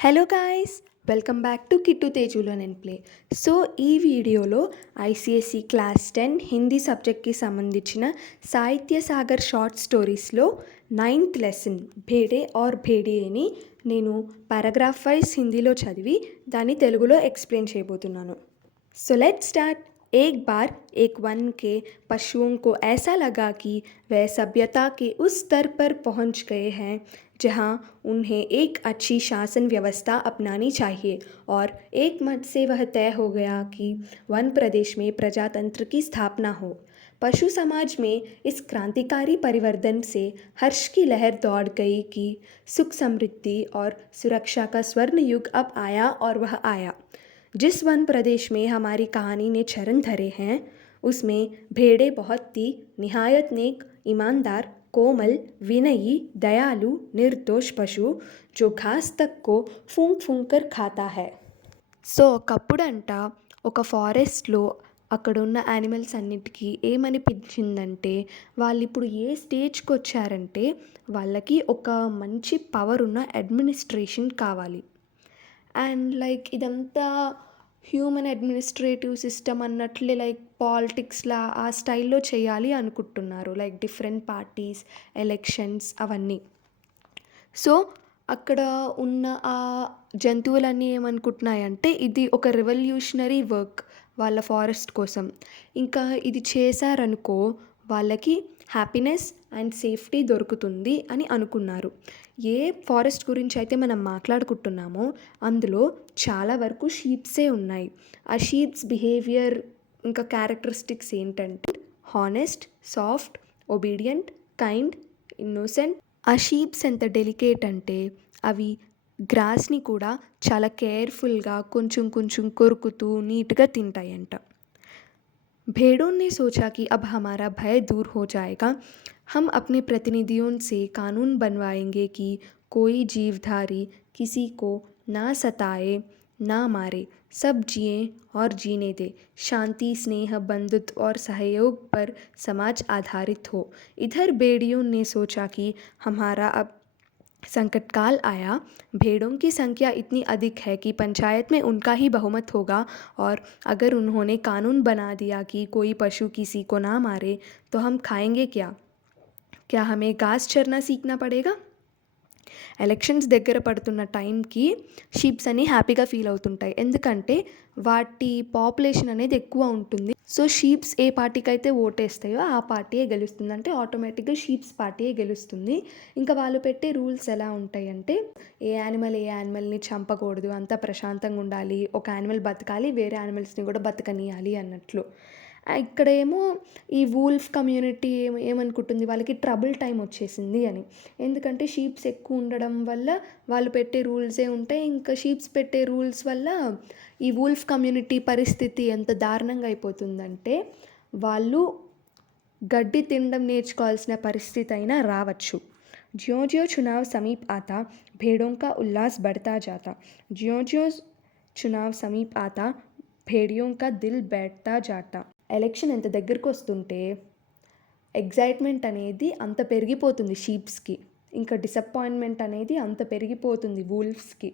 Hello guys, welcome back to Kittu Teju learn and play. So ఈ వీడియోలో ICSE class 10 Hindi సబ్జెక్ట్కి సంబంధించిన సాహిత్య సాగర్ షార్ట్ స్టోరీస్లో 9th లెసన్ భేడే ఔర్ భేడియేని నేను పారాగ్రాఫ్ వైజ్ హిందీలో చదివి దాన్ని తెలుగులో ఎక్స్ప్లెయిన్ చేయబోతున్నాను. So let's start. एक बार एक वन के पशुओं को ऐसा लगा कि वह सभ्यता के उस स्तर पर पहुंच गए हैं जहां उन्हें एक अच्छी शासन व्यवस्था अपनानी चाहिए, और एक मत से वह तय हो गया कि वन प्रदेश में प्रजातंत्र की स्थापना हो. पशु समाज में इस क्रांतिकारी परिवर्तन से हर्ष की लहर दौड़ गई कि सुख समृद्धि और सुरक्षा का स्वर्ण युग अब आया, और वह आया. जिस वन प्रदेश में हमारी कहानी ने चरण धरे हैं उसमें भेड़े बहुत थी, निहायत नेक, ईमानदार, कोमल, विनयी, दयालु, निर्दोष पशु जो घास तक को फूंक फूंक कर खाता है. సో ఒకప్పుడంట ఒక ఫారెస్ట్లో అక్కడున్న యానిమల్స్ అన్నిటికీ ఏమనిపించిందంటే వాళ్ళు ఇప్పుడు ఏ స్టేజ్కి వచ్చారంటే వాళ్ళకి ఒక మంచి పవర్ ఉన్న అడ్మినిస్ట్రేషన్ కావాలి. అండ్ లైక్ ఇదంతా హ్యూమన్ అడ్మినిస్ట్రేటివ్ సిస్టమ్ అన్నట్లే లైక్ పాలిటిక్స్లా ఆ స్టైల్లో చేయాలి అనుకుంటున్నారు, లైక్ డిఫరెంట్ పార్టీస్, ఎలక్షన్స్ అవన్నీ. సో అక్కడ ఉన్న ఆ జంతువులన్నీ ఏమనుకుంటున్నాయంటే ఇది ఒక రెవల్యూషనరీ వర్క్ వాళ్ళ ఫారెస్ట్ కోసం. ఇంకా ఇది చేశారనుకో వాళ్ళకి హ్యాపీనెస్ అండ్ సేఫ్టీ దొరుకుతుంది అని అనుకున్నారు. ఏ ఫారెస్ట్ గురించి అయితే మనం మాట్లాడుకుంటున్నామో అందులో చాలా వరకు షీప్సే ఉన్నాయి. ఆ షీప్స్ బిహేవియర్ ఇంకా క్యారెక్టరిస్టిక్స్ ఏంటంటే honest, soft, obedient, kind, innocent. ఆ షీప్స్ ఎంత డెలికేట్ అంటే అవి గ్రాస్ని కూడా చాలా కేర్ఫుల్గా కొంచెం కొంచెం కొరుకుతూ నీట్గా తింటాయంట. भेड़ों ने सोचा कि अब हमारा भय दूर हो जाएगा. हम अपने प्रतिनिधियों से कानून बनवाएंगे कि कोई जीवधारी किसी को ना सताए, ना मारे, सब जिए और जीने दे. शांति, स्नेह, बंधुत्व और सहयोग पर समाज आधारित हो. इधर भेड़ियों ने सोचा कि हमारा अब संकट काल आया. भेड़ों की संख्या इतनी अधिक है कि पंचायत में उनका ही बहुमत होगा, और अगर उन्होंने कानून बना दिया कि कोई पशु किसी को ना मारे तो हम खाएंगे क्या? क्या हमें घास चरना सीखना पड़ेगा? ఎలక్షన్స్ దగ్గర పడుతున్న టైంకి షీప్స్ అన్నీ హ్యాపీగా ఫీల్ అవుతుంటాయి, ఎందుకంటే వాటి పాపులేషన్ అనేది ఎక్కువ ఉంటుంది. సో షీప్స్ ఏ పార్టీకి అయితే ఓటేస్తాయో ఆ పార్టీయే గెలుస్తుంది, అంటే ఆటోమేటిక్గా షీప్స్ పార్టీయే గెలుస్తుంది. ఇంకా వాళ్ళు పెట్టే రూల్స్ ఎలా ఉంటాయంటే ఏ యానిమల్ని చంపకూడదు, అంతా ప్రశాంతంగా ఉండాలి, ఒక యానిమల్ బతకాలి, వేరే యానిమల్స్ని కూడా బతకనియాలి అన్నట్లు. ఇక్కడేమో ఈ వూల్ఫ్ కమ్యూనిటీ ఏమనుకుంటుంది వాళ్ళకి ట్రబుల్ టైం వచ్చేసింది అని, ఎందుకంటే షీప్స్ ఎక్కువ ఉండడం వల్ల వాళ్ళు పెట్టే రూల్సే ఉంటాయి. ఇంకా షీప్స్ పెట్టే రూల్స్ వల్ల ఈ వూల్ఫ్ కమ్యూనిటీ పరిస్థితి ఎంత దారుణంగా అయిపోతుందంటే వాళ్ళు గడ్డి తినడం నేర్చుకోవాల్సిన పరిస్థితి అయినా రావచ్చు. ज्यों ज्यों चुनाव समीप आता भेड़ों का उल्लास बढ़ता जाता. ज्यों ज्यों चुनाव समीप आता भेड़ियों का दिल बैठता जाता. ఎలక్షన్ ఎంత దగ్గరకు వస్తుంటే ఎగ్జైట్మెంట్ అనేది అంత పెరిగిపోతుంది షీప్స్కి, ఇంకా డిసప్పాయింట్మెంట్ అనేది అంత పెరిగిపోతుంది వూల్ఫ్స్కి.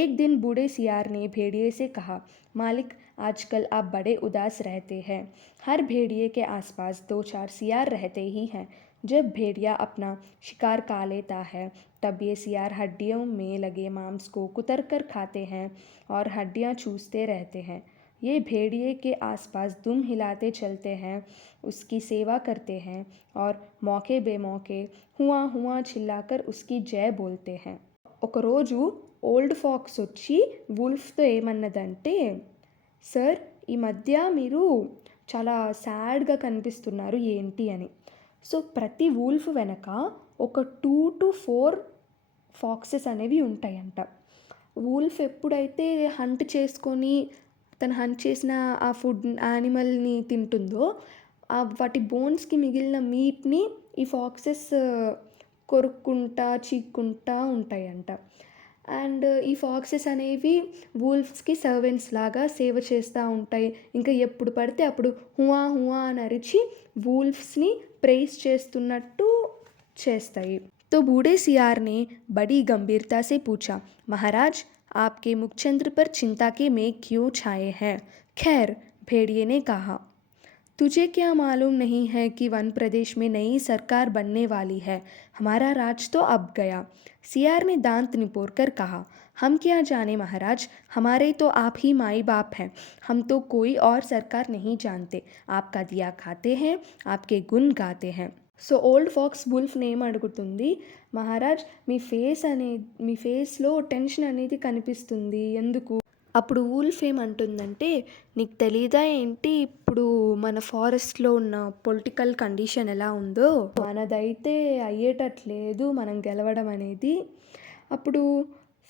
एक दिन बूढ़े सियार ने भेड़िए से कहा, मालिक आजकल आप बड़े उदास रहते हैं. हर भेड़िए के आसपास 2-4 सियार रहते ही हैं. जब भेड़िया अपना शिकार खा लेता है तब ये सियार हड्डियों में लगे मांस को कुतर कर खाते हैं और हड्डियाँ चूसते रहते हैं. ये भेड़िए के आसपास दुम हिलाते चलते हैं, उसकी सेवा करते हैं और मौके बेमौके हुआ हुआ चिल्लाकर उसकी जय बोलते हैं. ఒక రోజు ఓల్డ్ ఫాక్స్ వచ్చి వూల్ఫ్తో ఏమన్నదంటే, సార్ ఈ మధ్య మీరు చాలా సాడ్గా కనిపిస్తున్నారు ఏంటి అని. సో ప్రతి వూల్ఫ్ వెనక ఒక 2 to 4 ఫాక్సెస్ అనేవి ఉంటాయంట. వూల్ఫ్ ఎప్పుడైతే హంట్ చేసుకొని తను హంట్ చేసిన ఆ ఫుడ్ యానిమల్ని తింటుందో వాటి బోన్స్కి మిగిలిన మీట్ని ఈ ఫాక్సెస్ కొరుక్కుంటా చీక్కుంటా ఉంటాయంట. అండ్ ఈ ఫాక్సెస్ అనేవి వూల్ఫ్స్కి సర్వెంట్స్ లాగా సేవ చేస్తూ ఉంటాయి. ఇంకా ఎప్పుడు పడితే అప్పుడు హువా హువా అని అరిచి వూల్ఫ్స్ని ప్రైజ్ చేస్తున్నట్టు చేస్తాయి. तो बूढ़े सियार ने बड़ी गंभीरता से पूछा, महाराज, आपके मुखचंद्र पर चिंता के मेघ क्यों छाए हैं? खैर, भेड़िए ने कहा, तुझे क्या मालूम नहीं है कि वन प्रदेश में नई सरकार बनने वाली है? हमारा राज तो अब गया। सियार ने दांत निपोरकर कहा, हम क्या जाने महाराज, हमारे तो आप ही माई बाप हैं। हम तो कोई और सरकार नहीं जानते। आपका दिया खाते हैं, आपके गुण गाते हैं. So old fox wolf name అడుగుతుంది, మహారాజ్ మీ ఫేస్లో టెన్షన్ అనేది కనిపిస్తుంది ఎందుకు? అప్పుడు వూల్ఫ్ ఏమంటుందంటే, నీకు తెలీదా ఏంటి ఇప్పుడు మన ఫారెస్ట్లో ఉన్న పొలిటికల్ కండిషన్ ఎలా ఉందో? మనదైతే అయ్యేటట్లేదు మనం గెలవడం అనేది. అప్పుడు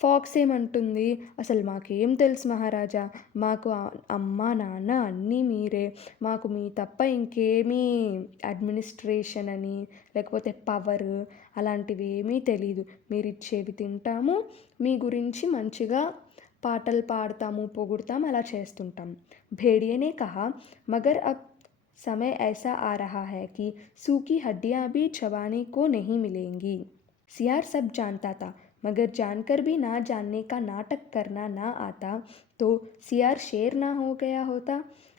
ఫాక్స్ ఏమంటుంది, అసలు మాకేం తెలుసు మహారాజా, మాకు అమ్మ నాన్న అన్నీ మీరే, మాకు మీ తప్ప ఇంకేమీ అడ్మినిస్ట్రేషన్ అని లేకపోతే పవర్ అలాంటివి ఏమీ తెలీదు. మీరు ఇచ్చేవి తింటాము, మీ గురించి మంచిగా పాటలు పాడతాము, పొగుడతాం, అలా చేస్తుంటాం. भेड़िए ने कहा, मगर अब समय ऐसा आ रहा है कि सूखी हड्डियां भी चबाने को नहीं मिलेंगी. सियार सब जानता था, मगर जानकर भी ना जानने का नाटक करना ना आता तो सियार शेर ना हो गया होता.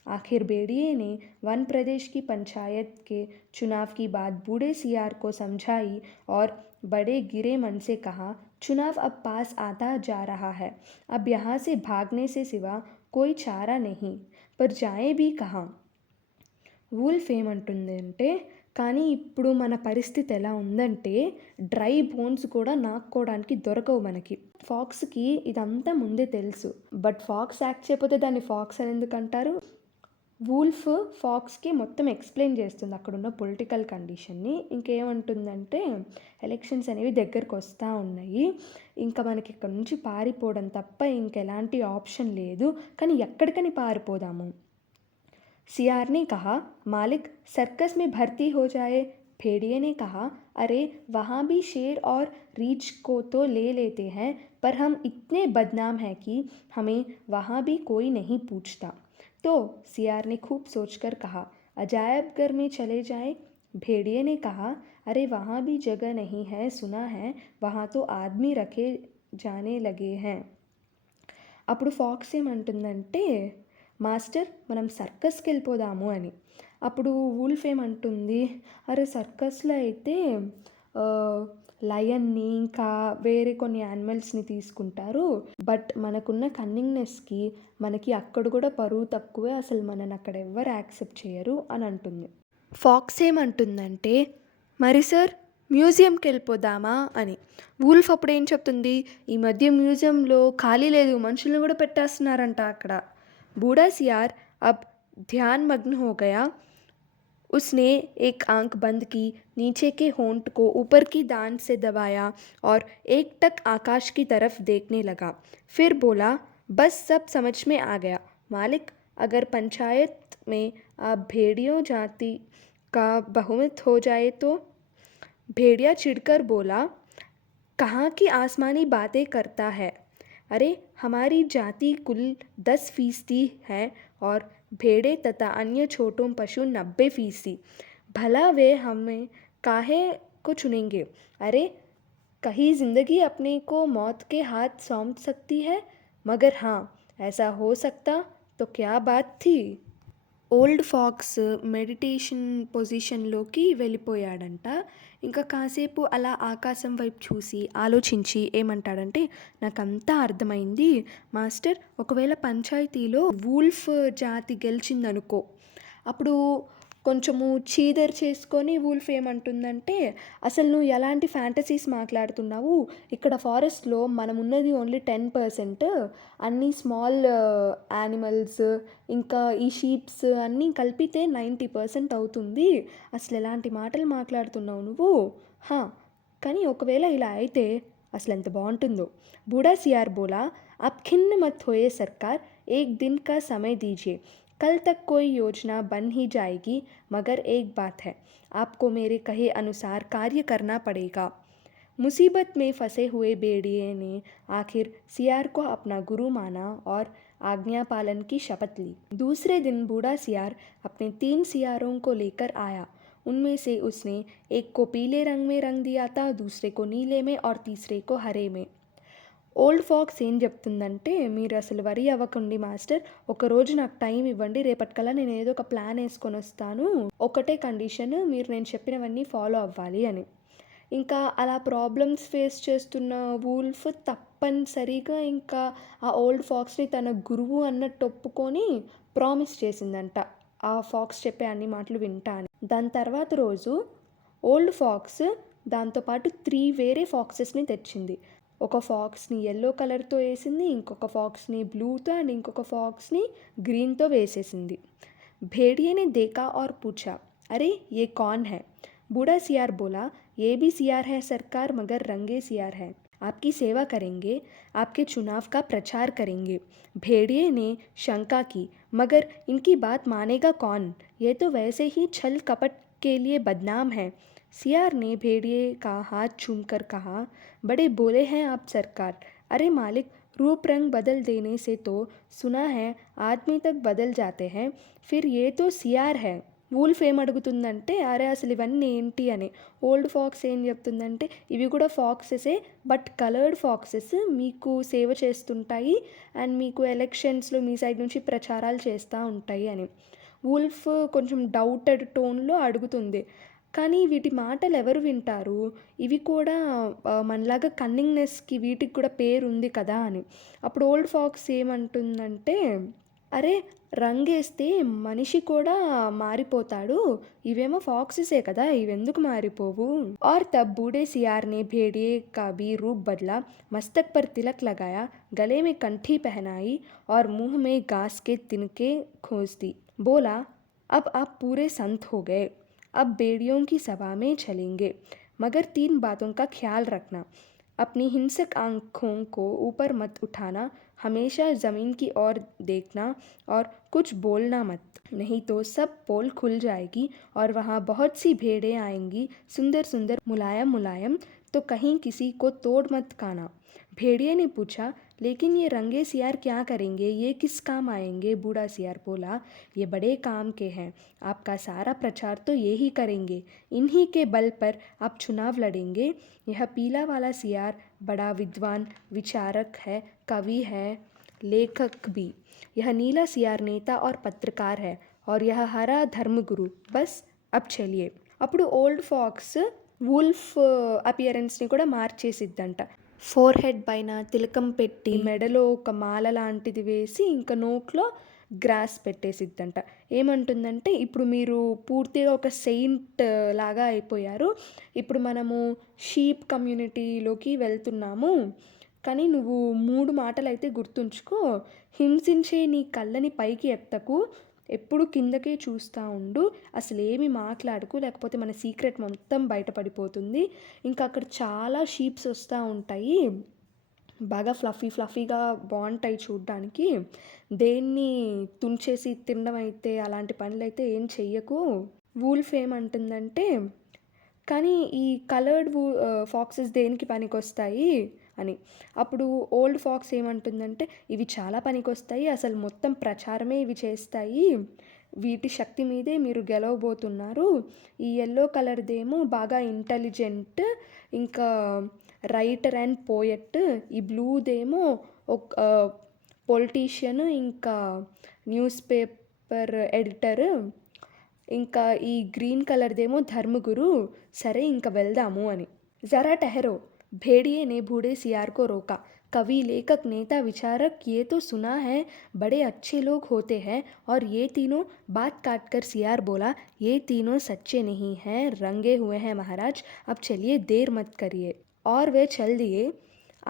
आखिर भेड़िए ने वन प्रदेश की पंचायत के चुनाव की बात बूढ़े सियार को समझाई और बड़े गिरे मन से कहा, चुनाव अब पास आता जा रहा है. अब यहाँ से भागने से सिवा कोई चारा नहीं, पर जाए भी कहाँ. వూల్ఫ్ ఏమంటుంది అంటే, కానీ ఇప్పుడు మన పరిస్థితి ఎలా ఉందంటే డ్రై బోన్స్ కూడా నాక్కోవడానికి దొరకవు మనకి. ఫాక్స్కి ఇదంతా ముందే తెలుసు, బట్ ఫాక్స్ యాక్ట్ చేయకపోతే దాన్ని ఫాక్స్ అని ఎందుకు అంటారు? వూల్ఫ్ ఫాక్స్కి మొత్తం ఎక్స్ప్లెయిన్ చేస్తుంది అక్కడున్న పొలిటికల్ కండిషన్ని. ఇంకేమంటుందంటే, ఎలక్షన్స్ అనేవి దగ్గరకు వస్తూ ఉన్నాయి, ఇంకా మనకి ఇక్కడ నుంచి పారిపోవడం తప్ప ఇంకెలాంటి ఆప్షన్ లేదు, కానీ ఎక్కడికని పారిపోదాము. सियार ने कहा, मालिक, सर्कस में भर्ती हो जाए. भेड़िए ने कहा, अरे वहाँ भी शेर और रीछ को तो ले लेते हैं, पर हम इतने बदनाम हैं कि हमें वहाँ भी कोई नहीं पूछता. तो सियार ने खूब सोचकर कहा, अजायबघर में चले जाएं. भेड़िए ने कहा, अरे वहाँ भी जगह नहीं है, सुना है वहाँ तो आदमी रखे जाने लगे हैं. అప్పుడు ఫాక్స్ ఏమంటుందంటే, మాస్టర్, మనం సర్కస్కి వెళ్ళిపోదాము అని. అప్పుడు వూల్ఫ్ ఏమంటుంది, అరే సర్కస్లో అయితే లయన్ని ఇంకా వేరే కొన్ని యానిమల్స్ని తీసుకుంటారు, బట్ మనకున్న కన్నింగ్నెస్కి మనకి అక్కడ కూడా పరువు తక్కువే, అసలు మనని అక్కడ ఎవ్వరు యాక్సెప్ట్ చేయరు అని అంటుంది. ఫాక్స్ ఏమంటుందంటే, మరి సార్ మ్యూజియంకి వెళ్ళిపోదామా అని. వూల్ఫ్ అప్పుడు ఏం చెప్తుంది, ఈ మధ్య మ్యూజియంలో ఖాళీ లేదు, మనుషులను కూడా పెట్టేస్తున్నారంట అక్కడ. बूढ़ा सियार अब ध्यान मग्न हो गया. उसने एक आंख बंद की, नीचे के होंठ को ऊपर की दांत से दबाया और एक टक आकाश की तरफ देखने लगा. फिर बोला, बस सब समझ में आ गया मालिक, अगर पंचायत में आप भेड़ियों जाति का बहुमत हो जाए तो. भेड़िया चिढ़कर बोला, कहाँ की आसमानी बातें करता है, अरे हमारी जाति कुल 10% है और भेड़े तथा अन्य छोटों पशु 90%. भला वे हमें काहे को चुनेंगे? अरे कहीं ज़िंदगी अपने को मौत के हाथ सौंप सकती है, मगर हाँ, ऐसा हो सकता तो क्या बात थी. ఓల్డ్ ఫాక్స్ మెడిటేషన్ పొజిషన్లోకి వెళ్ళిపోయాడంట. ఇంకా కాసేపు అలా ఆకాశం వైపు చూసి ఆలోచించి ఏమంటాడంటే, నాకంతా అర్థమైంది మాస్టర్, ఒకవేళ పంచాయతీలో వూల్ఫ్ జాతి గెలిచిందనుకో, అప్పుడు కొంచెము చీదర్ చేసుకొని వూల్ఫ్ ఏమంటుందంటే, అసలు నువ్వు ఎలాంటి ఫ్యాంటసీస్ మాట్లాడుతున్నావు, ఇక్కడ ఫారెస్ట్లో మనం ఉన్నది ఓన్లీ 10%, అన్నీ స్మాల్ యానిమల్స్ ఇంకా ఈ షీప్స్ అన్నీ కలిపితే 90% అవుతుంది, అసలు ఎలాంటి మాటలు మాట్లాడుతున్నావు నువ్వు, కానీ ఒకవేళ ఇలా అయితే అసలు ఎంత బాగుంటుందో. బూढ़ा सियार बोला, आप खिन्न मत होइए सरकार, एक दिन का समय दीजिए, कल तक कोई योजना बन ही जाएगी, मगर एक बात है, आपको मेरे कहे अनुसार कार्य करना पड़ेगा. मुसीबत में फंसे हुए भेड़िए ने आखिर सियार को अपना गुरु माना और आज्ञा पालन की शपथ ली. दूसरे दिन बूढ़ा सियार अपने 3 सियारों को लेकर आया. उनमें से उसने एक को पीले रंग में रंग दिया था, दूसरे को नीले में और तीसरे को हरे में. ఓల్డ్ ఫాక్స్ ఏం చెప్తుందంటే, మీరు అసలు వరీ అవ్వకండి మాస్టర్, ఒకరోజు నాకు టైం ఇవ్వండి, రేపటికల్లా నేను ఏదో ఒక ప్లాన్ వేసుకొని వస్తాను, ఒకటే కండిషన్, మీరు నేను చెప్పినవన్నీ ఫాలో అవ్వాలి అని. ఇంకా అలా ప్రాబ్లమ్స్ ఫేస్ చేస్తున్న వూల్ఫ్ తప్పనిసరిగా ఇంకా ఆ ఓల్డ్ ఫాక్స్ని తన గురువు అన్నట్టు ఒప్పుకొని ప్రామిస్ చేసిందంట, ఆ ఫాక్స్ చెప్పే అన్ని మాటలు వింటా అని. దాని తర్వాత రోజు ఓల్డ్ ఫాక్స్ దాంతోపాటు 3 వేరే ఫాక్సెస్ని తెచ్చింది. ఒక ఫాక్స్ని ఎల్లో కలర్తో వేసింది, ఇంకొక ఫాక్స్ని బ్లూతో అండ్ ఇంకొక ఫాక్స్ని గ్రీన్తో వేసేసింది. भेड़िए ने देखा और पूछा, अरे ये कौन है? बूढ़ा सियार बोला, ये भी सियार है सरकार, मगर रंगे सियार है. आपकी सेवा करेंगे, आपके चुनाव का प्रचार करेंगे. भेड़िए ने शंका की, मगर इनकी बात मानेगा कौन? ये तो वैसे ही छल कपट के लिए बदनाम है. सियार ने भेड़िए का हाथ चूमकर कहा, बड़े बोले हैं आप सरकार. अरे मालिक, रूप रंग बदल देने से तो सुना है आदमी तक बदल जाते हैं, फिर ये तो सियार है. వూల్ఫ్ ఏం అడుగుతుందంటే, అరే అసలు ఇవన్నీ ఏంటి అని. ఓల్డ్ ఫాక్స్ ఏం చెప్తుందంటే, ఇవి కూడా ఫాక్సెసే, బట్ కలర్డ్ ఫాక్సెస్, మీకు సేవ చేస్తుంటాయి అండ్ మీకు ఎలక్షన్స్లో మీ సైడ్ నుంచి ప్రచారాలు చేస్తూ ఉంటాయి అని. వూల్ఫ్ కొంచెం డౌటెడ్ టోన్లో అడుగుతుంది, కానీ వీటి మాటలు ఎవరు వింటారు, ఇవి కూడా మనలాగా కన్నింగ్నెస్కి వీటికి కూడా పేరు ఉంది కదా అని. అప్పుడు ఓల్డ్ ఫాక్స్ ఏమంటుందంటే, అరే రంగేస్తే మనిషి కూడా మారిపోతాడు, ఇవేమో ఫాక్సెసే కదా, ఇవెందుకు మారిపోవు. और तब बूढ़े सियार ने भेड़िए का भी रूप बदला, मस्तक पर तिलक लगाया, गले में कंठी पहनाई और मुंह में घास के तिनके खोस दी. बोला, अब आप पूरे संत हो गए, अब भेड़ियों की सभा में चलेंगे, मगर 3 बातों का ख्याल रखना. अपनी हिंसक आंखों को ऊपर मत उठाना, हमेशा ज़मीन की ओर देखना और कुछ बोलना मत, नहीं तो सब पोल खुल जाएगी और वहाँ बहुत सी भेड़ें आएंगी, सुंदर सुंदर मुलायम मुलायम, तो कहीं किसी को तोड़ मत खाना. भेड़िए ने पूछा, लेकिन ये रंगे सियार क्या करेंगे, ये किस काम आएंगे? बूढ़ा सियार बोला, ये बड़े काम के हैं, आपका सारा प्रचार तो ये ही करेंगे, इन्हीं के बल पर आप चुनाव लड़ेंगे. यह पीला वाला सियार बड़ा विद्वान विचारक है, कवि है, लेखक भी. यह नीला सियार नेता और पत्रकार है, और यह हरा धर्मगुरु. बस अब चलिए. అప్పుడు ఓల్డ్ ఫాక్స్ వూల్ఫ్ అపియరెన్స్ని కూడా మార్చేసిద్దంట. ఫోర్ హెడ్ పైన తిలకం పెట్టి, మెడలో ఒక మాల లాంటిది వేసి, ఇంకా నోట్లో గ్రాస్ పెట్టేసిద్దంట. ఏమంటుందంటే, ఇప్పుడు మీరు పూర్తిగా ఒక సెయింట్ లాగా అయిపోయారు, ఇప్పుడు మనము షీప్ కమ్యూనిటీలోకి వెళ్తున్నాము, కానీ నువ్వు 3 మాటలైతే గుర్తుంచుకో, హింసించే నీ కళ్ళని పైకి ఎత్తకు, ఎప్పుడు కిందకే చూస్తూ ఉండు, అసలు ఏమి మాట్లాడకు, లేకపోతే మన సీక్రెట్ మొత్తం బయటపడిపోతుంది. ఇంకా అక్కడ చాలా షీప్స్ వస్తూ ఉంటాయి, బాగా ఫ్లఫీగా బాగుంటాయి చూడ్డానికి, దేన్ని తుంచేసి తినడం అయితే అలాంటి పనులు అయితే ఏం చెయ్యకు. వూల్ఫ్ ఏమంటుందంటే, కానీ ఈ కలర్డ్ ఫాక్సెస్ దేనికి పనికొస్తాయి అని. అప్పుడు ఓల్డ్ ఫాక్స్ ఏమంటుందంటే, ఇవి చాలా పనికొస్తాయి, అసలు మొత్తం ప్రచారమే ఇవి చేస్తాయి, వీటి శక్తి మీదే మీరు గెలవబోతున్నారు. ఈ ఎల్లో కలర్దేమో బాగా ఇంటెలిజెంట్, ఇంకా రైటర్ అండ్ పోయట్, ఈ బ్లూదేమో ఒక పొలిటీషియన్, ఇంకా న్యూస్ పేపర్ ఎడిటర్, ఇంకా ఈ గ్రీన్ కలర్దేమో ధర్మగురు. సరే ఇంకా వెళ్దాము అని. జరా టెహరో, भेड़िए ने बूढ़े सियार को रोका. कवि, लेखक, नेता, विचारक, ये तो सुना है बड़े अच्छे लोग होते हैं, और ये तीनों. बात काट कर सियार बोला, ये तीनों सच्चे नहीं हैं, रंगे हुए हैं महाराज, अब चलिए देर मत करिए. और वे चल दिए.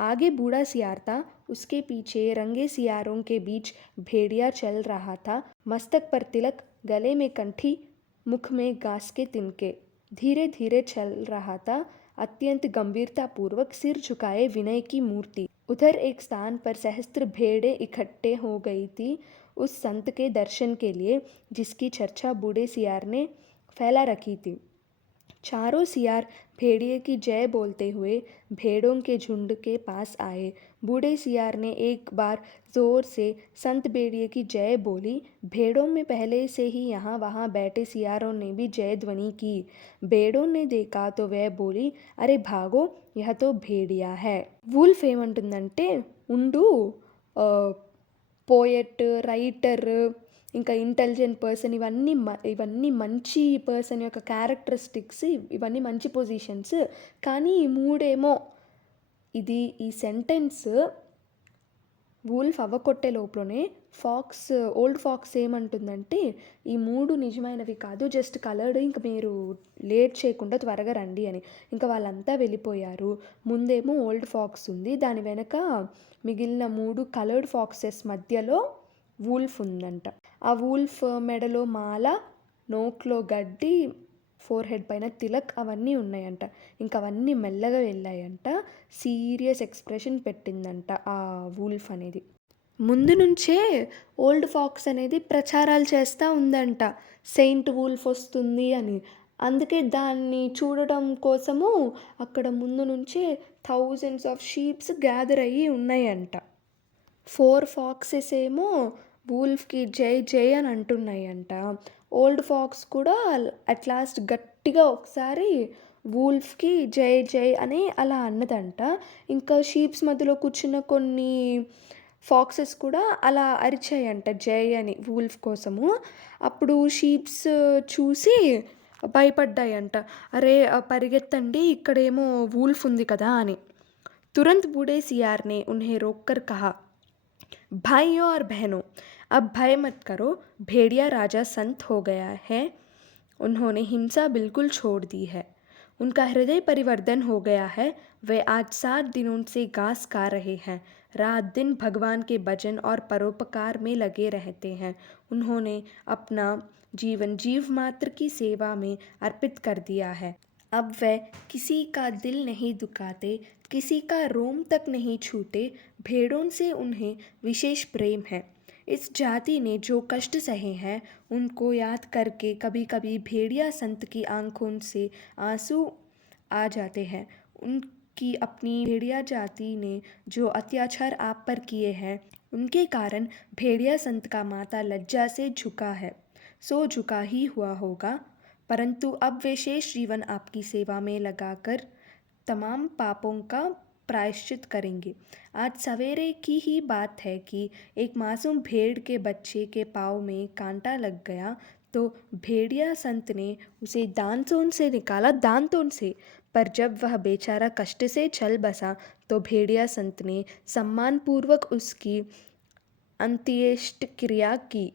आगे बूढ़ा सियार था, उसके पीछे रंगे सियारों के बीच भेड़िया चल रहा था, मस्तक पर तिलक, गले में कंठी, मुख में घास के तिनके. धीरे धीरे चल रहा था, अत्यंत गंभीरतापूर्वक, सिर झुकाए विनय की मूर्ति. उधर एक स्थान पर सहस्त्र भेड़ें इकट्ठे हो गई थी उस संत के दर्शन के लिए, जिसकी चर्चा बूढ़े सियार ने फैला रखी थी. चारों सियार भेड़िए की जय बोलते हुए भेड़ों के झुंड के पास आए। बूढ़े सियार ने एक बार जोर से संत भेड़िए की जय बोली। भेड़ों में पहले से ही यहाँ वहाँ बैठे सियारों ने भी जय ध्वनि की। भेड़ों ने देखा तो वह बोली, अरे भागो, यह तो भेड़िया है। वुल्ఫ్ ఏమంటుందంటే, ఉండు, పోయెట్, రైటర్, ఇంకా ఇంటెలిజెంట్ పర్సన్, ఇవన్నీ మంచి పర్సన్ యొక్క క్యారెక్టరిస్టిక్స్, ఇవన్నీ మంచి పొజిషన్స్. కానీ ఈ మూడేమో, ఈ సెంటెన్స్ వూల్ఫ్ అవ్వకొట్టే లోపలనే ఓల్డ్ ఫాక్స్ ఏమంటుందంటే, ఈ మూడు నిజమైనవి కాదు, జస్ట్ కలర్డ్, ఇంక మీరు లేట్ చేయకుండా త్వరగా రండి అని. ఇంకా వాళ్ళంతా వెళ్ళిపోయారు. ముందేమో ఓల్డ్ ఫాక్స్ ఉంది, దాని వెనక మిగిలిన 3 కలర్డ్ ఫాక్సెస్ మధ్యలో వూల్ఫ్ ఉందంట. ఆ వూల్ఫ్ మెడలో మాల, నోట్లో గడ్డి, ఫోర్ హెడ్ పైన తిలక్ అవన్నీ ఉన్నాయంట. ఇంక అవన్నీ మెల్లగా వెళ్ళాయంట. సీరియస్ ఎక్స్ప్రెషన్ పెట్టిందంట ఆ వూల్ఫ్ అనేది. ముందు నుంచే ఓల్డ్ ఫాక్స్ అనేది ప్రచారాలు చేస్తూ ఉందంట, సెయింట్ వూల్ఫ్ వస్తుంది అని. అందుకే దాన్ని చూడడం కోసము అక్కడ ముందు నుంచే థౌజండ్స్ ఆఫ్ షీప్స్ గ్యాదర్ అయ్యి ఉన్నాయంట. 4 ఫాక్సెస్ ఏమో వూల్ఫ్కి జై జై అని అంటున్నాయంట. ఓల్డ్ ఫాక్స్ కూడా అట్ లాస్ట్ గట్టిగా ఒకసారి వూల్ఫ్కి జై జై అని అలా అన్నదంట. ఇంకా షీప్స్ మధ్యలో కూర్చున్న కొన్ని ఫాక్సెస్ కూడా అలా అరిచాయంట జై అని వూల్ఫ్ కోసము. అప్పుడు షీప్స్ చూసి భయపడ్డాయంట. అరే పరిగెత్తండి, ఇక్కడేమో వూల్ఫ్ ఉంది కదా అని. तुरंत बूढ़े सियार ने उन्हें रोककर कहा, भाइयों और बहनों, अब भय मत करो, भेड़िया राजा संत हो गया है। उन्होंने हिंसा बिल्कुल छोड़ दी है। उनका हृदय परिवर्तन हो गया है। वे आज 7 दिनों से घास खा रहे हैं, रात दिन भगवान के भजन और परोपकार में लगे रहते हैं। उन्होंने अपना जीवन जीव मात्र की सेवा में अर्पित कर दिया है। अब वे किसी का दिल नहीं दुखाते, किसी का रोम तक नहीं छूते। भेड़ों से उन्हें विशेष प्रेम है। इस जाति ने जो कष्ट सहे हैं, उनको याद करके कभी कभी भेड़िया संत की आंखों से आंसू आ जाते हैं। उनकी अपनी भेड़िया जाति ने जो अत्याचार आप पर किए हैं, उनके कारण भेड़िया संत का माथा लज्जा से झुका है, सो झुका ही हुआ होगा। परंतु अब वे शेष जीवन आपकी सेवा में लगाकर तमाम पापों का प्रायश्चित करेंगे। आज सवेरे की ही बात है कि एक मासूम भेड़ के बच्चे के पाँव में कांटा लग गया, तो भेड़िया संत ने उसे दांतों से निकाला, दांतों से। पर जब वह बेचारा कष्ट से चल बसा, तो भेड़िया संत ने सम्मानपूर्वक उसकी अंत्येष्टि क्रिया की।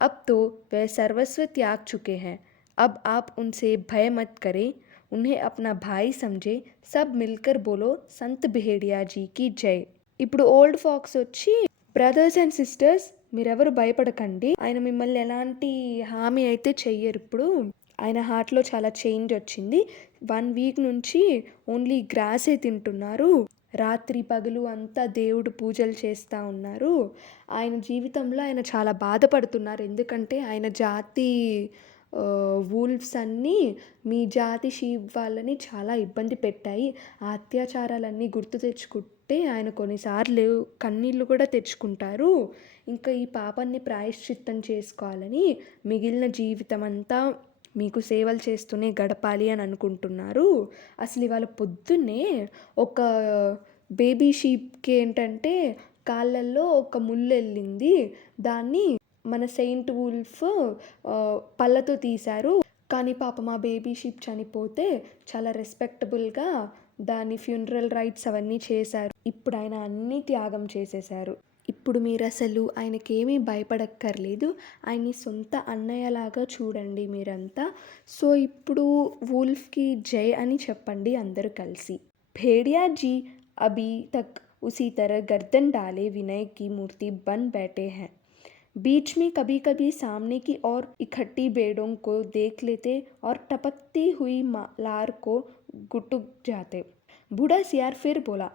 अब तो वे सर्वस्व त्याग चुके हैं। अब आप उनसे भय मत करें, उन्हें अपना भाई समझे। सब मिलकर बोलो, संत भेड़िया जी की जय. ఇప్పుడు ఓల్డ్ ఫాక్స్ వచ్చి, బ్రదర్స్ అండ్ సిస్టర్స్, మీరెవరు భయపడకండి, ఆయన మిమ్మల్ని ఎలాంటి హామీ అయితే చెయ్యరు. ఇప్పుడు ఆయన హార్ట్లో చాలా చేంజ్ వచ్చింది. 1 వీక్ నుంచి ఓన్లీ గ్రాసే తింటున్నారు. రాత్రి పగలు అంతా దేవుడు పూజలు చేస్తూ ఉన్నారు. ఆయన జీవితంలో ఆయన చాలా బాధపడుతున్నారు. ఎందుకంటే ఆయన జాతి వూల్ఫ్స్ అన్నీ మీ జాతి షీప్ వాళ్ళని చాలా ఇబ్బంది పెట్టాయి. ఆ అత్యాచారాలన్నీ గుర్తు తెచ్చుకుంటే ఆయన కొన్నిసార్లు కన్నీళ్ళు కూడా తెచ్చుకుంటారు. ఇంకా ఈ పాపాన్ని ప్రాయశ్చిత్తం చేసుకోవాలని మిగిలిన జీవితం అంతా మీకు సేవలు చేస్తూనే గడపాలి అని అనుకుంటున్నారు. అసలు ఇవాళ పొద్దున్నే ఒక బేబీ షీప్కి ఏంటంటే కాళ్ళల్లో ఒక ముళ్ళు వెళ్ళింది. దాన్ని మన సెయింట్ వూల్ఫ్ పళ్ళతో తీశారు. కానీ పాపం ఆ బేబీ షీప్ చనిపోతే చాలా రెస్పెక్టబుల్గా దాని ఫ్యూనరల్ రైట్స్ అవన్నీ చేశారు. ఇప్పుడు ఆయన అన్నీ త్యాగం చేసేశారు. ఇప్పుడు మీరు అసలు ఆయనకేమీ భయపడక్కర్లేదు. ఆయన్ని సొంత అన్నయ్యలాగా చూడండి మీరంతా. సో ఇప్పుడు వూల్ఫ్కి జై అని చెప్పండి అందరూ కలిసి. भेड़िया जी अभी तक उसी तरह गर्दन डाले विनय की मूर्ति बन बैठे हैं। बीच में कभी कभी सामने की ओर इकट्ठी भेड़ों को देख लेते और टपकती हुई लार को गुटुक जाते। बूढ़ा सियार फिर बोला,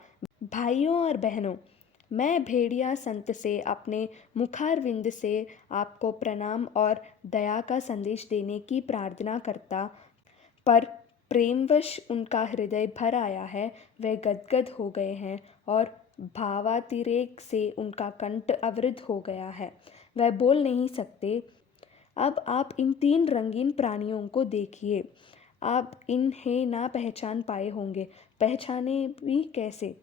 भाइयों और बहनों, मैं भेड़िया संत से अपने मुखारविंद से आपको प्रणाम और दया का संदेश देने की प्रार्थना करता, पर प्रेमवश उनका हृदय भर आया है, वे गदगद हो गए हैं और भावातिरेक से उनका कंठ अवरुद्ध हो गया है, वह बोल नहीं सकते। अब आप इन 3 रंगीन प्राणियों को देखिए, आप इन्हें ना पहचान पाए होंगे, पहचाने भी कैसे?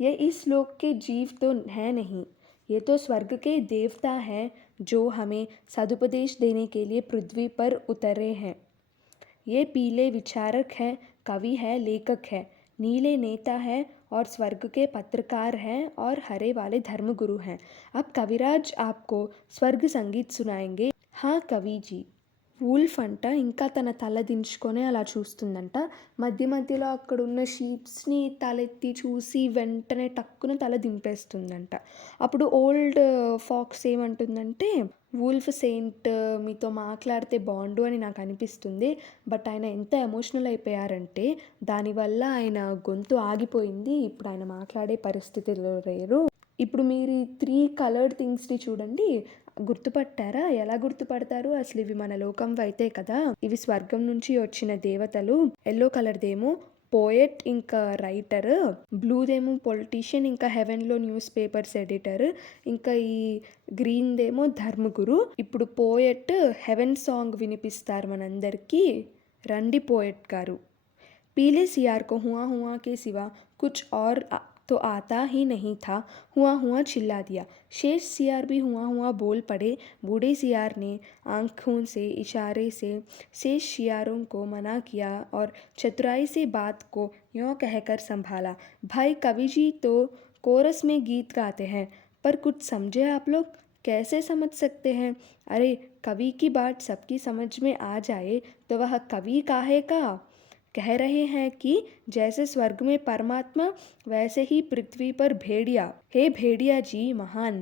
ये इस लोक के जीव तो हैं नहीं, ये तो स्वर्ग के देवता हैं जो हमें सदुपदेश देने के लिए पृथ्वी पर उतरे हैं। ये पीले विचारक हैं, कवि है, लेखक है, नीले नेता है और स्वर्ग के पत्रकार हैं और हरे वाले धर्मगुरु हैं। अब कविराज आपको स्वर्ग संगीत सुनाएंगे। हाँ कवि जी। వూల్ఫ్ అంట ఇంకా తన తల దించుకొని అలా చూస్తుందంట. మధ్య మధ్యలో అక్కడున్న షీప్స్‌ని తలెత్తి చూసి వెంటనే టక్కున తల దింపేస్తుందంట. అప్పుడు ఓల్డ్ ఫాక్స్ ఏమంటుందంటే, వూల్ఫ్ సెయింట్ మీతో మాట్లాడితే బావుండు అని నాకనిపిస్తుంది. బట్ ఆయన ఎంత ఎమోషనల్ అయిపోయారంటే దానివల్ల ఆయన గొంతు ఆగిపోయింది. ఇప్పుడు ఆయన మాట్లాడే పరిస్థితిలో లేరు. ఇప్పుడు మీరు ఈ 3 కలర్డ్ థింగ్స్‌ని చూడండి. గుర్తుపట్టారా? ఎలా గుర్తుపడతారు? అసలు ఇవి మన లోకంవైతే కదా! ఇవి స్వర్గం నుంచి వచ్చిన దేవతలు. యెల్లో కలర్‌దేమో పోయెట్ ఇంకా రైటర్, బ్లూదేమో పొలిటీషియన్ ఇంకా హెవెన్‌లో న్యూస్ పేపర్స్ ఎడిటర్, ఇంకా ఈ గ్రీన్‌దేమో ధర్మగురు. ఇప్పుడు పోయెట్ హెవెన్ సాంగ్ వినిపిస్తారు మనందరికీ. రండి పోయెట్ గారు. पीले सियार को हुआ हुआ के सिवा कुछ और तो आता ही नहीं था, हुआ हुआ चिल्ला दिया। शेष सियार भी हुआ हुआ बोल पड़े। बूढ़े सियार ने आंखों से इशारे से शेष सियारों को मना किया और चतुराई से बात को यूँ कहकर संभाला, भाई कवि जी तो कोरस में गीत गाते हैं, पर कुछ समझे आप लोग? कैसे समझ सकते हैं? अरे कवि की बात सबकी समझ में आ जाए तो वह कवि काहे का? कह रहे हैं कि जैसे स्वर्ग में परमात्मा वैसे ही पृथ्वी पर भेड़िया। हे भेड़िया जी महान,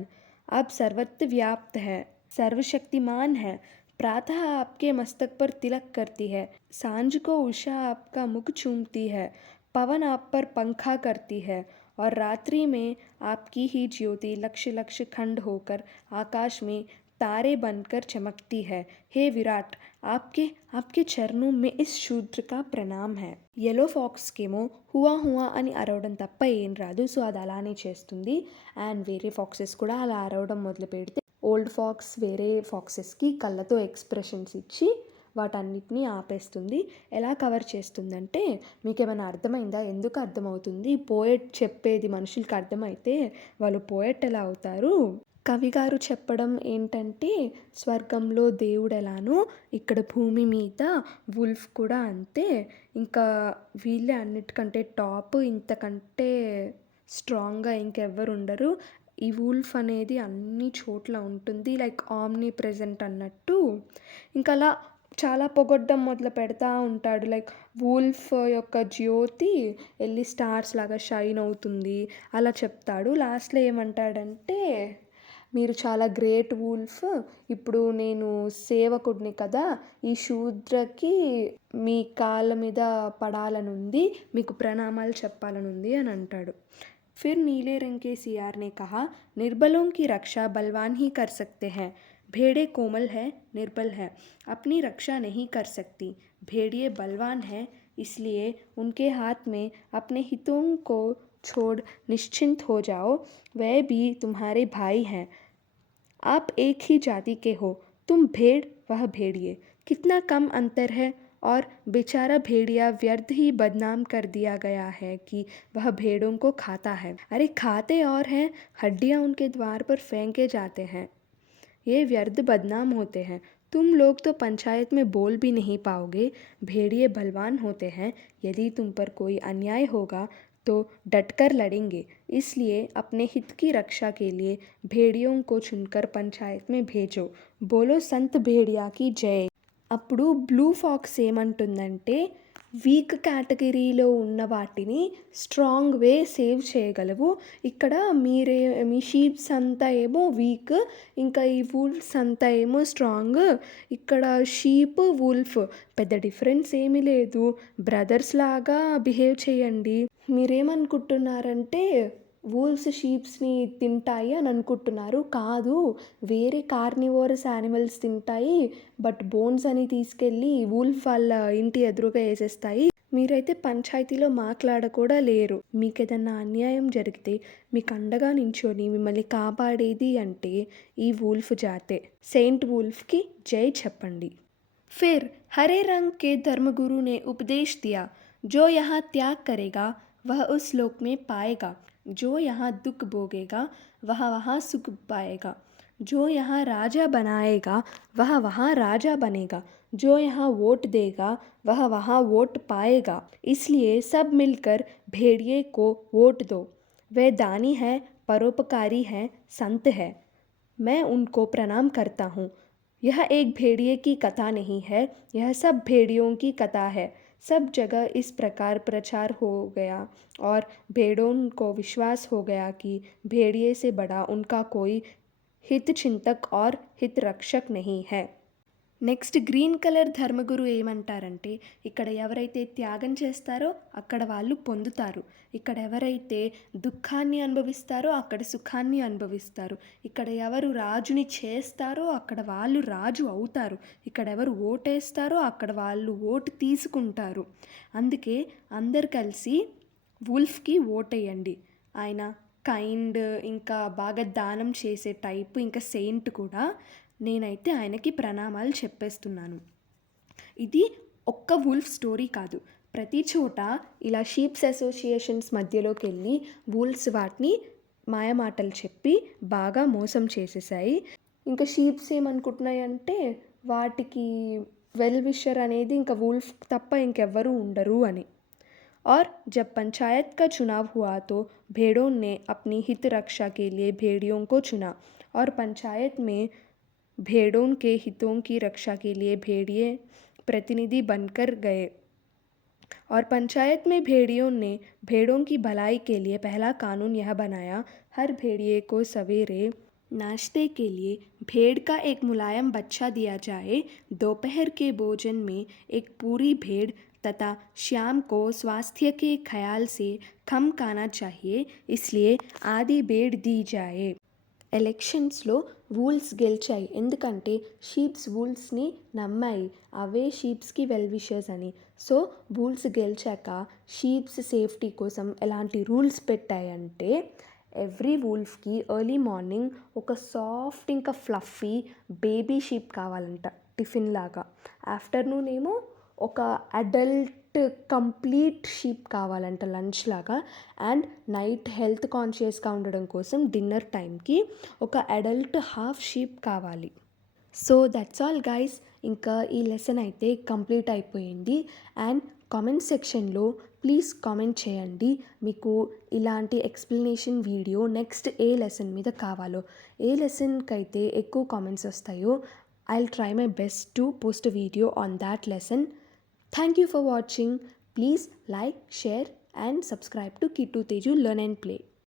आप सर्वत्र व्याप्त है, सर्वशक्तिमान है। प्रातः आपके मस्तक पर तिलक करती है, सांझ को उषा आपका मुख चूमती है, पवन आप पर पंखा करती है और रात्रि में आपकी ही ज्योति लक्ष लक्ष खंड होकर आकाश में तारे बनकर चमकती है। हे विराट, आपके आपके चरणों में इस शूद्र का प्रणाम है. యెల్లో ఫాక్స్కేమో హువా హువా అని అరవడం తప్ప ఏం రాదు. సో అది అలానే చేస్తుంది. అండ్ వేరే ఫాక్సెస్ కూడా అలా అరవడం మొదలు పెడితే ఓల్డ్ ఫాక్స్ వేరే ఫాక్సెస్కి కళ్ళతో ఎక్స్ప్రెషన్స్ ఇచ్చి వాటన్నిటిని ఆపేస్తుంది. ఎలా కవర్ చేస్తుందంటే, మీకు ఏమైనా అర్థమైందా? ఎందుకు అర్థమవుతుంది? పోయెట్ చెప్పేది మనుషులకి అర్థమైతే వాళ్ళు పోయెట్ ఎలా అవుతారు? కవిగారు చెప్పడం ఏంటంటే, స్వర్గంలో దేవుడు ఎలానో ఇక్కడ భూమి మీద వుల్ఫ్ కూడా అంతే. ఇంకా వీళ్ళే అన్నిటికంటే టాప్, ఇంతకంటే స్ట్రాంగ్గా ఇంకెవ్వరు ఉండరు. ఈ వుల్ఫ్ అనేది అన్ని చోట్ల ఉంటుంది, లైక్ ఆమ్ని ప్రెజెంట్ అన్నట్టు. ఇంకా అలా చాలా పొగడ్డం మొదలు పెడతా ఉంటాడు. లైక్ వుల్ఫ్ యొక్క జ్యోతి వెళ్ళి స్టార్స్ లాగా షైన్ అవుతుంది అలా చెప్తాడు. లాస్ట్లో ఏమంటాడంటే, మీరు చాలా గ్రేట్ వుల్ఫ్, ఇప్పుడు నేను సేవకుడిని కదా, ఈ శూద్రకి మీ కాళ్ళ మీద పడాలనుంది, మీకు ప్రణామాలు చెప్పాలనుంది అని అంటాడు. फिर नीले रंग के सियार ने कहा, निर्बलों की रक्षा बलवान ही कर सकते हैं, भेड़े कोमल है, निर्बल है, अपनी रक्षा नहीं कर सकती, भेड़िए बलवान हैं, इसलिए उनके हाथ में अपने हितों को छोड़ निश्चिंत हो जाओ, वह भी तुम्हारे भाई हैं, आप एक ही जाति के हो, तुम भेड़ वह भेड़िए, कितना कम अंतर है। और बेचारा भेड़िया व्यर्थ ही बदनाम कर दिया गया है कि वह भेड़ों को खाता है। अरे खाते और हैं, हड्डियाँ उनके द्वार पर फेंके जाते हैं, ये व्यर्थ बदनाम होते हैं। तुम लोग तो पंचायत में बोल भी नहीं पाओगे, भेड़िए बलवान होते हैं, यदि तुम पर कोई अन्याय होगा तो डटकर लड़ेंगे, इसलिए अपने हित की रक्षा के लिए भेड़ियों को चुनकर पंचायत में भेजो, बोलो संत भेड़िया की जय. అప్పుడు బ్లూ ఫాక్స్ ఏమంటుందంటే, వీక్ కేటగిరీలో ఉన్న వాటిని స్ట్రాంగ్ వే సేవ్ చేయగలవు. ఇక్కడ మీ షీప్స్ అంతా ఏమో వీక్, ఇంకా ఈ వుల్ఫ్స్ అంతా ఏమో స్ట్రాంగ్. ఇక్కడ షీప్ వుల్ఫ్ పెద్ద డిఫరెన్స్ ఏమీ లేదు, బ్రదర్స్ లాగా బిహేవ్ చేయండి. మీరేమనుకుంటున్నారంటే వూల్స్ షీప్స్‌ని తింటాయి అని అనుకుంటున్నారు. కాదు, వేరే కార్నివోరస్ యానిమల్స్ తింటాయి. బట్ బోన్స్ అని తీసుకెళ్ళి వూల్ఫ్ వాళ్ళ ఇంటి ఎదురుగా ఏసేస్తాయి. మీరైతే పంచాయతీలో మాట్లాడ కూడా లేరు. మీకేదన్నా అన్యాయం జరిగితే మీకు అండగా నించొని మిమ్మల్ని కాపాడేది అంటే ఈ వూల్ఫ్ జాతే. సెయింట్ వూల్ఫ్‌కి జై చెప్పండి. फिर हरे रंग के धर्मगुरु ने उपदेश दिया, जो यहाँ त्याग करेगा वह उस लोक में पाएगा, जो यहाँ दुख भोगेगा वह वहाँ सुख पाएगा, जो यहाँ राजा बनाएगा वह वहाँ राजा बनेगा, जो यहाँ वोट देगा वह वहाँ वोट पाएगा। इसलिए सब मिलकर भेड़िए को वोट दो। वे दानी है, परोपकारी है, संत है। मैं उनको प्रणाम करता हूँ। यह एक भेड़िए की कथा नहीं है, यह सब भेड़ियों की कथा है। सब जगह इस प्रकार प्रचार हो गया और भेड़ों को विश्वास हो गया कि भेड़िए से बड़ा उनका कोई हित चिंतक और हित रक्षक नहीं है। నెక్స్ట్ గ్రీన్ కలర్ ధర్మగురు ఏమంటారంటే, ఇక్కడ ఎవరైతే త్యాగం చేస్తారో అక్కడ వాళ్ళు పొందుతారు, ఇక్కడ ఎవరైతే దుఃఖాన్ని అనుభవిస్తారో అక్కడ సుఖాన్ని అనుభవిస్తారు, ఇక్కడ ఎవరు రాజుని చేస్తారో అక్కడ వాళ్ళు రాజు అవుతారు, ఇక్కడ ఎవరు ఓటేస్తారో అక్కడ వాళ్ళు ఓటు తీసుకుంటారు. అందుకే అందరు కలిసి వుల్ఫ్కి ఓటేయండి. ఆయన కైండ్, ఇంకా బాగా దానం చేసే టైప్, ఇంకా సెయింట్ కూడా. నేనైతే ఆయనకి ప్రణామాలు చెప్పేస్తున్నాను. ఇది ఒక్క వుల్ఫ్ స్టోరీ కాదు, ప్రతి చోట ఇలా షీప్స్ అసోసియేషన్స్ మధ్యలోకి వెళ్ళి వూల్స్ వాటిని మాయమాటలు చెప్పి బాగా మోసం చేసేసాయి. ఇంకా షీప్స్ ఏమనుకుంటున్నాయి అంటే వాటికి వెల్ విషర్ అనేది ఇంకా వూల్ఫ్ తప్ప ఇంకెవ్వరూ ఉండరు అని. और जब पंचायत का चुनाव हुआ तो भेड़ों ने अपनी हित रक्षा के लिए भेड़ियों को चुना और पंचायत में भेड़ों के हितों की रक्षा के लिए भेड़िए प्रतिनिधि बनकर गए और पंचायत में भेड़ियों ने भेड़ों की भलाई के लिए पहला कानून यह बनाया, हर भेड़िए को सवेरे नाश्ते के लिए भेड़ का एक मुलायम बच्चा दिया जाए। दोपहर के भोजन में एक पूरी भेड़ तथा शाम को स्वास्थ्य के ख्याल से कम खाना चाहिए, इसलिए आधी भेड़ दी जाए। ఎలక్షన్స్లో వూల్స్ గెలిచాయి ఎందుకంటే షీప్స్ వూల్స్ని నమ్మాయి, అవే షీప్స్కి వెల్ విషర్స్ అని. సో వూల్స్ గెలిచాక షీప్స్ సేఫ్టీ కోసం ఎలాంటి రూల్స్ పెట్టాయంటే, ఎవ్రీ వూల్ఫ్కి ఎర్లీ మార్నింగ్ ఒక సాఫ్ట్ ఇంకా ఫ్లఫీ బేబీ షీప్ కావాలంట టిఫిన్ లాగా. ఆఫ్టర్నూన్ ఏమో ఒక అడల్ట్ కంప్లీట్ షీప్ కావాలంట లంచ్ లాగా. అండ్ నైట్ హెల్త్ కాన్షియస్గా ఉండడం కోసం డిన్నర్ టైంకి ఒక అడల్ట్ హాఫ్ షీప్ కావాలి. So that's all guys. ఇంకా ఈ లెసన్ అయితే కంప్లీట్ అయిపోయింది. అండ్ కామెంట్ సెక్షన్లో ప్లీజ్ కామెంట్ చేయండి మీకు ఇలాంటి ఎక్స్ప్లెనేషన్ వీడియో నెక్స్ట్ ఏ లెసన్ మీద కావాలో. ఏ లెసన్కి అయితే ఎక్కువ కామెంట్స్ వస్తాయో I'll try my best to post a video on that lesson. Thank you for watching. Please like, share and subscribe to Kittu Teju Learn and Play.